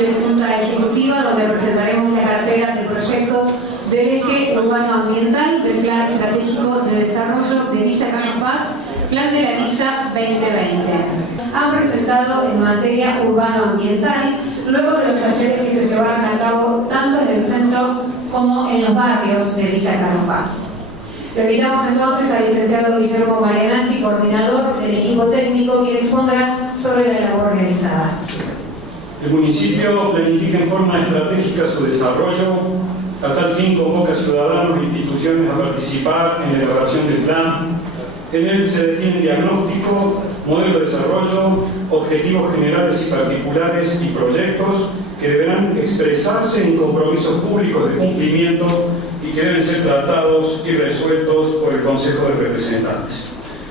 de Junta Ejecutiva, donde presentaremos la cartera de proyectos del eje urbano-ambiental del Plan Estratégico de Desarrollo de Villa Carlos Paz, Plan de la Villa 2020. Han presentado en materia urbano-ambiental, luego de los talleres que se llevaron a cabo tanto en el centro como en los barrios de Villa Carlos Paz. Lo invitamos entonces al licenciado Guillermo Marianacci, coordinador del equipo técnico, quien expondrá sobre la labor realizada. El municipio planifica en forma estratégica su desarrollo. A tal fin convoca a ciudadanos e instituciones a participar en la elaboración del plan. En él se define diagnóstico, modelo de desarrollo, objetivos generales y particulares y proyectos que deberán expresarse en compromisos públicos de cumplimiento y que deben ser tratados y resueltos por el Consejo de Representantes.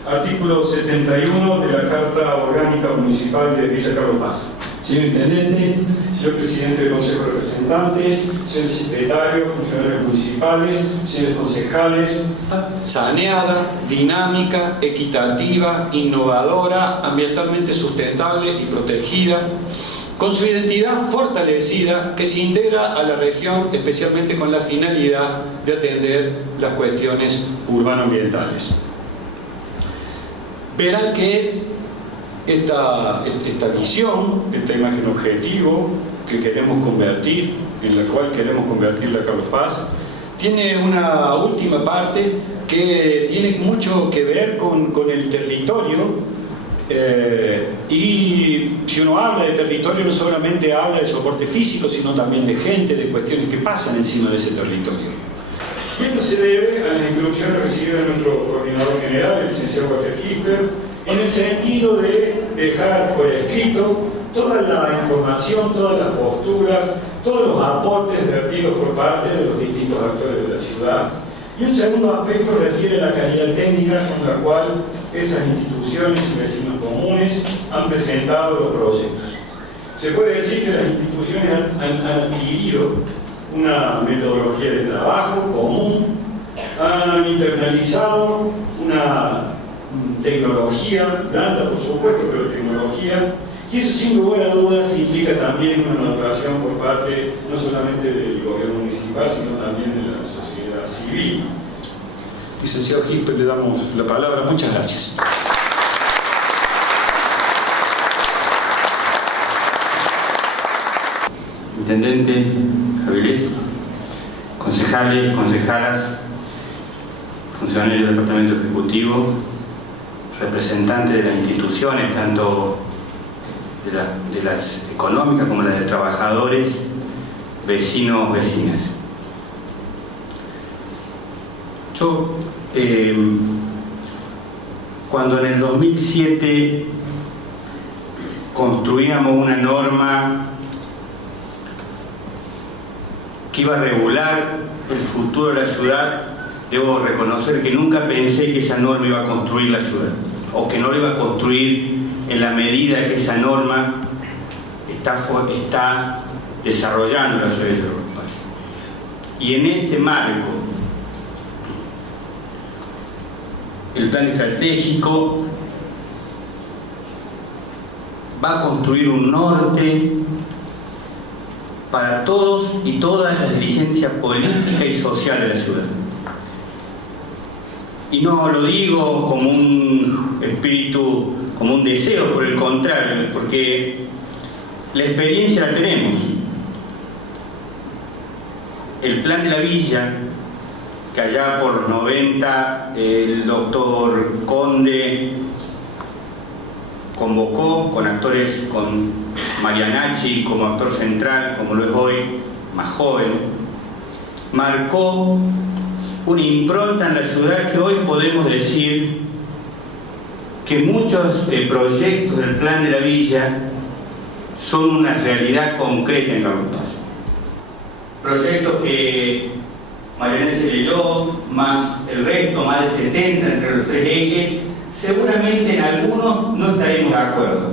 Artículo 71 de la Carta Orgánica Municipal de Villa Carlos Paz. Señor Intendente, señor Presidente del Consejo de Representantes, señores secretarios, funcionarios municipales, señores concejales. Saneada, dinámica, equitativa, innovadora, ambientalmente sustentable y protegida, con su identidad fortalecida que se integra a la región especialmente con la finalidad de atender las cuestiones urbano-ambientales. Verán que esta visión, esta imagen objetivo que queremos convertir, en la cual queremos convertir la Carlos Paz, tiene una última parte que tiene mucho que ver con el territorio. Y si uno habla de territorio, no solamente habla de soporte físico, sino también de gente, de cuestiones que pasan encima de ese territorio. Y esto se debe a las instrucciones recibidas de nuestro coordinador general, el licenciado Walter Hitler, en el sentido de dejar por escrito toda la información, todas las posturas, todos los aportes vertidos por parte de los distintos actores de la ciudad. Y un segundo aspecto refiere a la calidad técnica con la cual esas instituciones y vecinos comunes han presentado los proyectos. Se puede decir que las instituciones han adquirido una metodología de trabajo común, han internalizado una tecnología blanda, por supuesto, pero tecnología, y eso sin lugar a dudas implica también una maduración por parte no solamente del gobierno municipal, sino también de la sociedad civil. Licenciado Hitler, le damos la palabra. Muchas gracias. Intendente Avilés, concejales, concejalas, funcionarios del Departamento Ejecutivo, representantes de las instituciones, tanto de las económicas como las de trabajadores, vecinos, vecinas. Yo, cuando en el 2007 construíamos una norma que iba a regular el futuro de la ciudad, debo reconocer que nunca pensé que esa norma iba a construir la ciudad, o que no la iba a construir en la medida que esa norma está desarrollando la ciudad de Carlos Paz. Y en este marco, el plan estratégico va a construir un norte para todos y todas las dirigencias política y social de la ciudad. Y no lo digo como un espíritu, como un deseo, por el contrario, porque la experiencia la tenemos. El plan de la villa, que allá por los 90 el doctor Conde convocó con actores, con Marianacci como actor central, como lo es hoy, más joven, marcó una impronta en la ciudad que hoy podemos decir que muchos proyectos del plan de la villa son una realidad concreta en Carlos Paz. Proyectos que Marianacci leyó, más el resto, más de 70 entre los tres ejes. Seguramente en algunos no estaremos de acuerdo,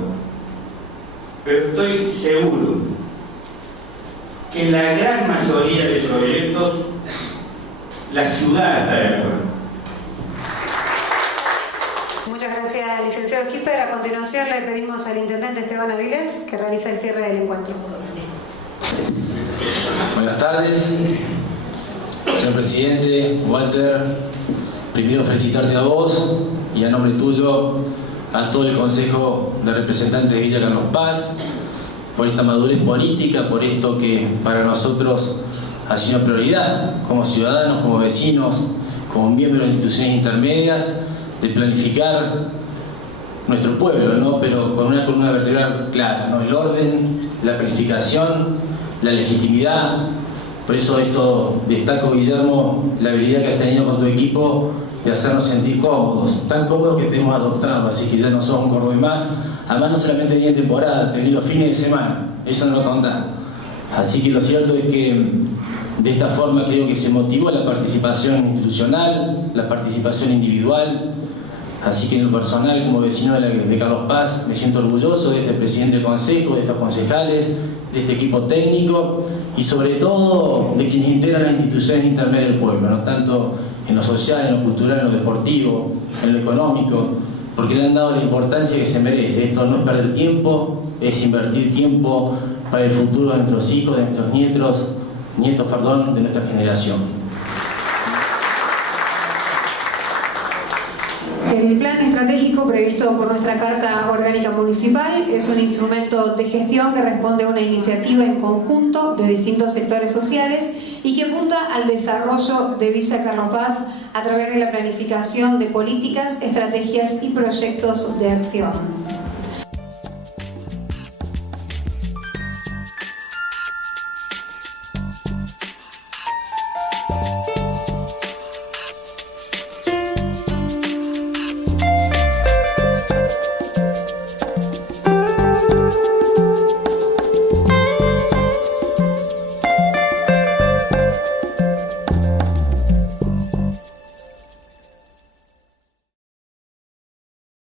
pero estoy seguro que en la gran mayoría de proyectos la ciudad está de acuerdo. Muchas gracias, licenciado Hitler. A continuación le pedimos al intendente Esteban Avilés que realice el cierre del encuentro. Buenas tardes, señor presidente, Walter. Primero felicitarte a vos y a nombre tuyo a todo el Consejo de Representantes de Villa Carlos Paz por esta madurez política, por esto que para nosotros ha sido una prioridad como ciudadanos, como vecinos, como miembros de instituciones intermedias, de planificar nuestro pueblo, ¿no? Pero con una columna vertebral clara, ¿no? El orden, la planificación, la legitimidad. Por eso esto destaco, Guillermo, la habilidad que has tenido con tu equipo de hacernos sentir cómodos, tan cómodos que te hemos adoptado, así que ya no sos un Córdoba más. Además, no solamente venía en temporada, te vi los fines de semana, eso no lo contás. Así que lo cierto es que de esta forma creo que se motivó la participación institucional, la participación individual. Así que en lo personal, como vecino de Carlos Paz, me siento orgulloso de este presidente del Consejo, de estos concejales, de este equipo técnico y sobre todo de quienes integran las instituciones intermedias del pueblo, no tanto en lo social, en lo cultural, en lo deportivo, en lo económico, porque le han dado la importancia que se merece. Esto no es perder tiempo, es invertir tiempo para el futuro de nuestros hijos, de nuestros nietos, de nuestra generación. El plan estratégico previsto por nuestra Carta Orgánica Municipal es un instrumento de gestión que responde a una iniciativa en conjunto de distintos sectores sociales y que apunta al desarrollo de Villa Carlos Paz a través de la planificación de políticas, estrategias y proyectos de acción.